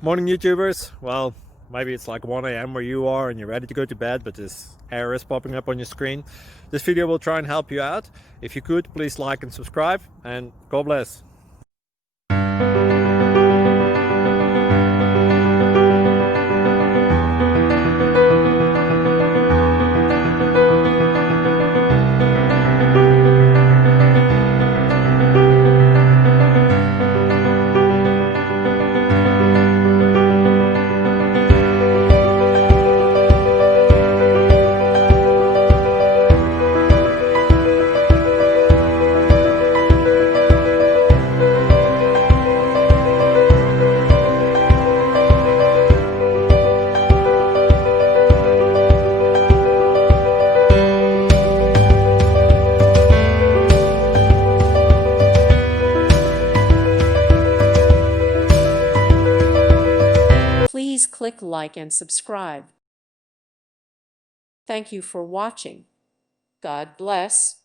Morning YouTubers. Well, maybe it's like 1 a.m. where you are and you're ready to go to bed, but this error is popping up on your screen. This video will try and help you out. If you could, please like and subscribe, and God bless. Please click like and subscribe. Thank you for watching. God bless.